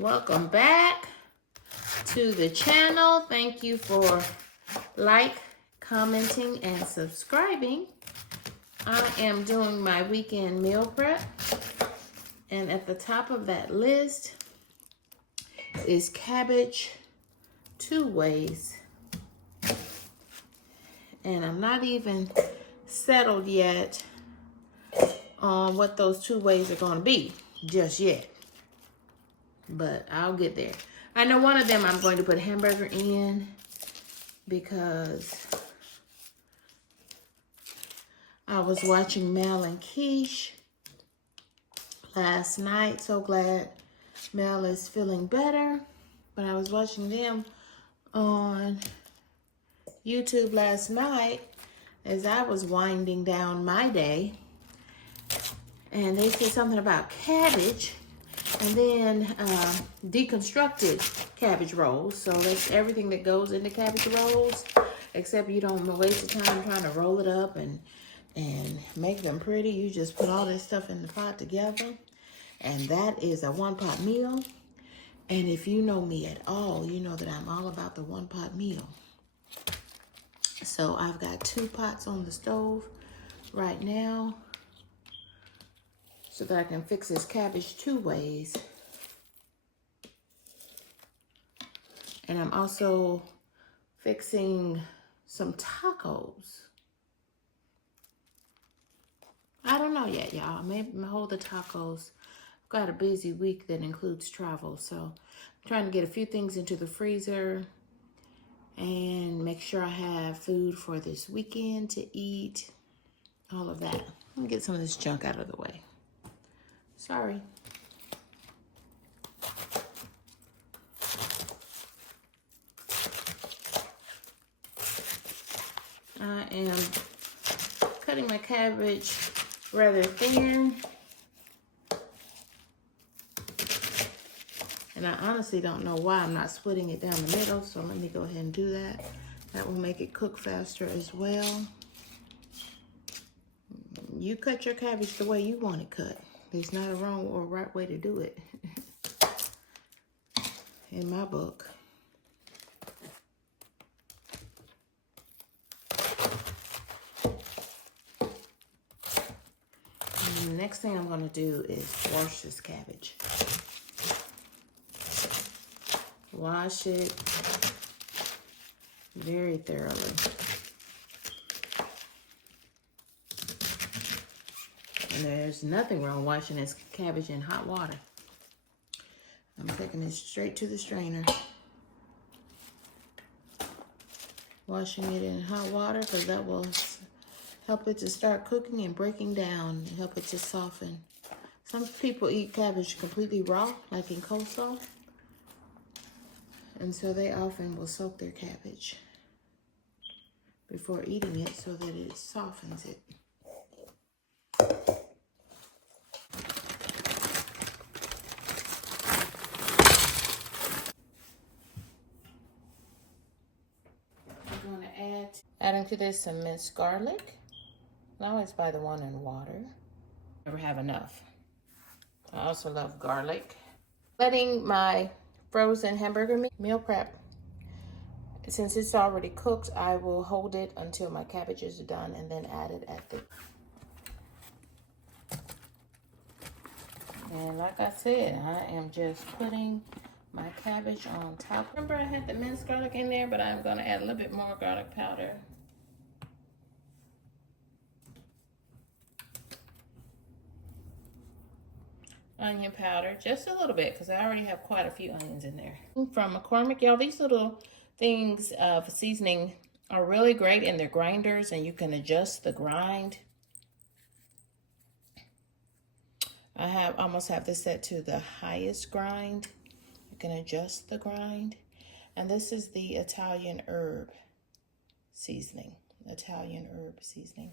Welcome back to the channel. Thank you for commenting, and subscribing. I am doing my weekend meal prep, and at the top of that list is cabbage 2 ways. And I'm not even settled yet on what those 2 ways are going to be just yet, but I'll get there. I know one of them I'm going to put hamburger in because I was watching Mel and Quiche last night. So glad Mel is feeling better. But I was watching them on YouTube last night as I was winding down my day. And they said something about cabbage and then deconstructed cabbage rolls. So that's everything that goes into cabbage rolls, except you don't waste your time trying to roll it up and make them pretty. You just put all this stuff in the pot together, and that is a 1-pot meal. And if you know me at all, you know that I'm all about the 1-pot meal. So I've got 2 pots on the stove right now so that I can fix this cabbage 2 ways. And I'm also fixing some tacos. I don't know yet, y'all. Maybe I'll hold the tacos. I've got a busy week that includes travel, so I'm trying to get a few things into the freezer and make sure I have food for this weekend to eat, all of that. Let me get some of this junk out of the way. Sorry. I am cutting my cabbage rather thin. And I honestly don't know why I'm not splitting it down the middle, so let me go ahead and do that. That will make it cook faster as well. You cut your cabbage the way you want it cut. There's not a wrong or right way to do it in my book. And the next thing I'm going to do is wash this cabbage. Wash it very thoroughly. And there's nothing wrong washing this cabbage in hot water. I'm taking it straight to the strainer. Washing it in hot water because that will help it to start cooking and breaking down and help it to soften. Some people eat cabbage completely raw, like in coleslaw. And so they often will soak their cabbage before eating it so that it softens it. I'm going to add into this some minced garlic. I always buy the one in water. Never have enough. I also love garlic. Letting my frozen hamburger meal prep, since it's already cooked, I will hold it until my cabbage is done and then add it at the. And like I said, I am just putting my cabbage on top. Remember I had the minced garlic in there, but I'm gonna add a little bit more garlic powder. Onion powder, just a little bit, because I already have quite a few onions in there. From McCormick, y'all, these little things of seasoning are really great in their grinders, and you can adjust the grind. I almost have this set to the highest grind. You can adjust the grind. And this is the Italian herb seasoning. Italian herb seasoning.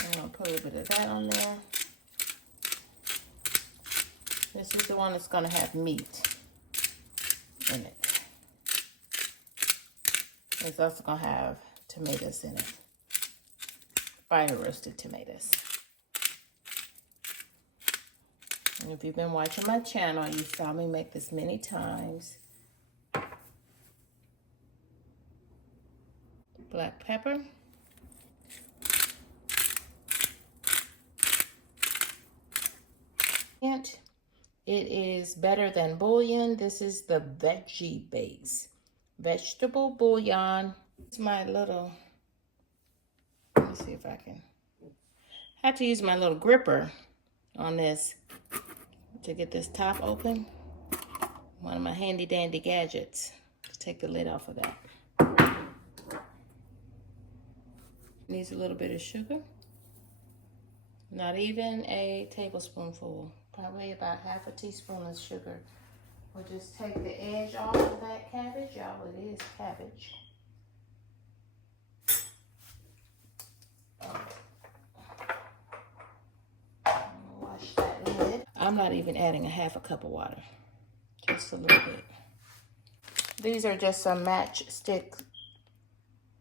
I'm gonna put a little bit of that on there. This is the one that's going to have meat in it. It's also going to have tomatoes in it. Fire roasted tomatoes. If you've been watching my channel, you saw me make this many times. Black pepper. It is better than bouillon. This is the veggie base. Vegetable bouillon. It's my little, let me see if I can. I had to use my little gripper on this to get this top open. One of my handy dandy gadgets to take the lid off of that. Needs a little bit of sugar. Not even a tablespoonful. Probably about half a teaspoon of sugar. We'll just take the edge off of that cabbage. Y'all, it is cabbage. Wash that lid. I'm not even adding a half a cup of water. Just a little bit. These are just some matchstick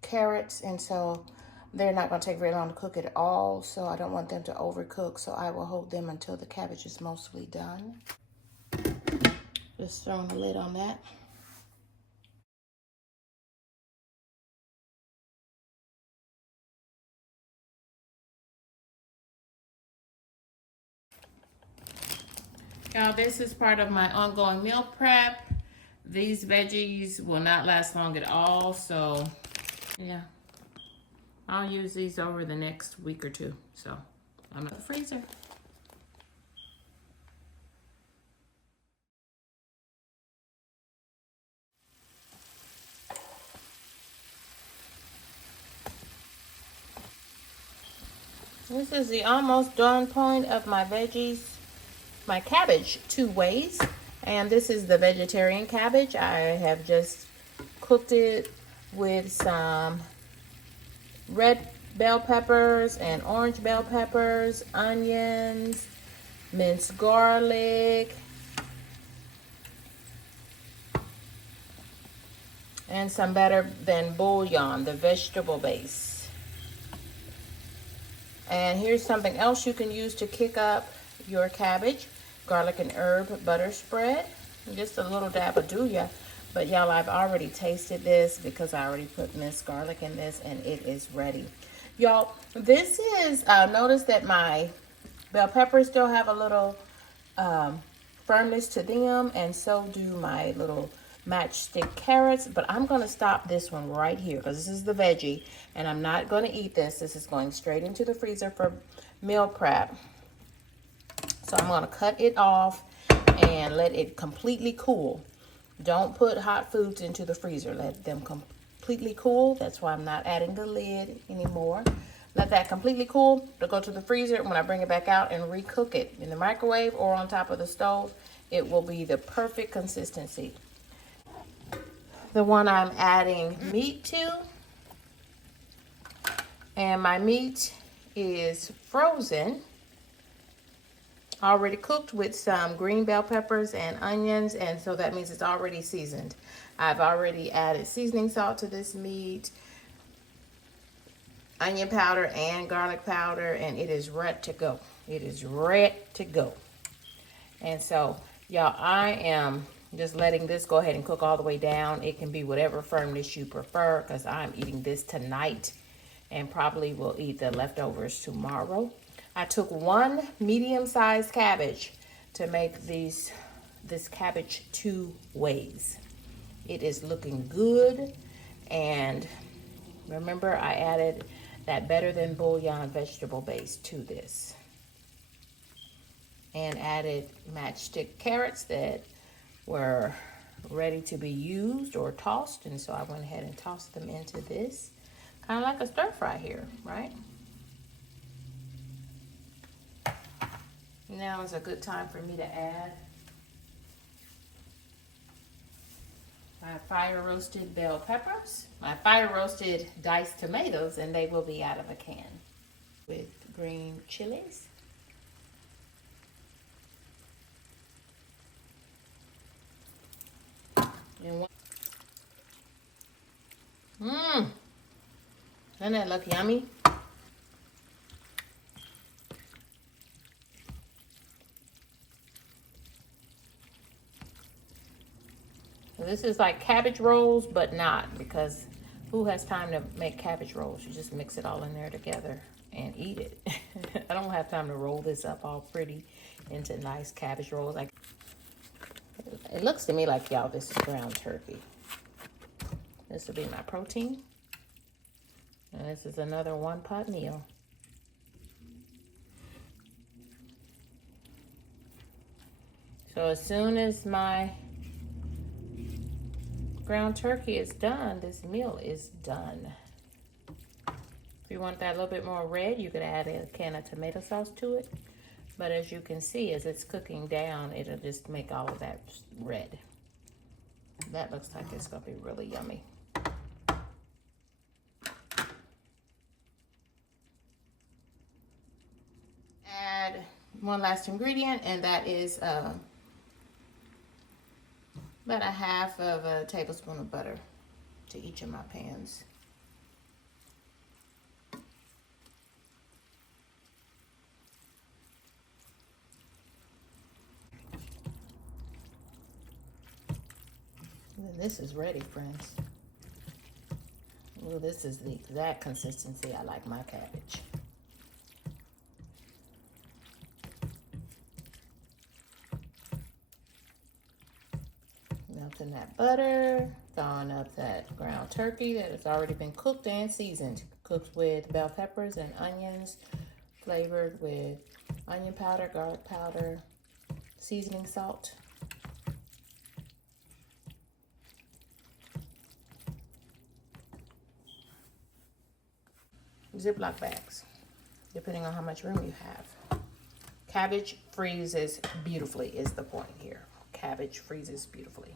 carrots, and so they're not going to take very long to cook at all, so I don't want them to overcook, so I will hold them until the cabbage is mostly done. Just throwing the lid on that. Now, this is part of my ongoing meal prep. These veggies will not last long at all, so yeah. I'll use these over the next week or two, so I'm in the freezer. This is the almost done point of my veggies, my cabbage 2 ways. And this is the vegetarian cabbage. I have just cooked it with some red bell peppers and orange bell peppers, onions, minced garlic, and some better than bouillon, the vegetable base. And here's something else you can use to kick up your cabbage. Garlic and herb butter spread. Just a little dab of do ya. But y'all, I've already tasted this because I already put minced garlic in this, and it is ready. Y'all, this is, notice that my bell peppers still have a little firmness to them, and so do my little matchstick carrots, but I'm going to stop this one right here because this is the veggie, and I'm not going to eat this. This is going straight into the freezer for meal prep. So I'm going to cut it off and let it completely cool. Don't put hot foods into the freezer. Let them completely cool. That's why I'm not adding the lid anymore. Let that completely cool to go to the freezer. When I bring it back out and recook it in the microwave or on top of the stove, it will be the perfect consistency. The one I'm adding meat to, and my meat is frozen, already cooked with some green bell peppers and onions, and so that means it's already seasoned. I've already added seasoning salt to this meat, onion powder and garlic powder, and it is ready to go. It is ready to go. And so, y'all, I am just letting this go ahead and cook all the way down. It can be whatever firmness you prefer because I'm eating this tonight and probably will eat the leftovers tomorrow. I took 1 medium-sized cabbage to make this cabbage 2 ways. It is looking good, and remember I added that better than bouillon vegetable base to this, and added matchstick carrots that were ready to be used or tossed, and so I went ahead and tossed them into this, kind of like a stir fry here, right? Now is a good time for me to add my fire roasted bell peppers, my fire roasted diced tomatoes, and they will be out of a can, with green chilies. Doesn't that look yummy? this is like cabbage rolls, but not, because who has time to make cabbage rolls? You just mix it all in there together and eat it. I don't have time to roll this up all pretty into nice cabbage rolls. Like, it looks to me like, y'all, this is ground turkey. This will be my protein. And this is another 1-pot meal. So as soon as my ground turkey is done, this meal is done. If you want that a little bit more red, you could add a can of tomato sauce to it. But as you can see, as it's cooking down, it'll just make all of that red. That looks like it's gonna be really yummy. Add one last ingredient, and that is about a half of a tablespoon of butter to each of my pans. And this is ready, friends. Well, this is the exact consistency I like my cabbage. Melting that butter, thawing up that ground turkey that has already been cooked and seasoned. Cooked with bell peppers and onions, flavored with onion powder, garlic powder, seasoning salt. Ziploc bags, depending on how much room you have. Cabbage freezes beautifully is the point here. Cabbage freezes beautifully.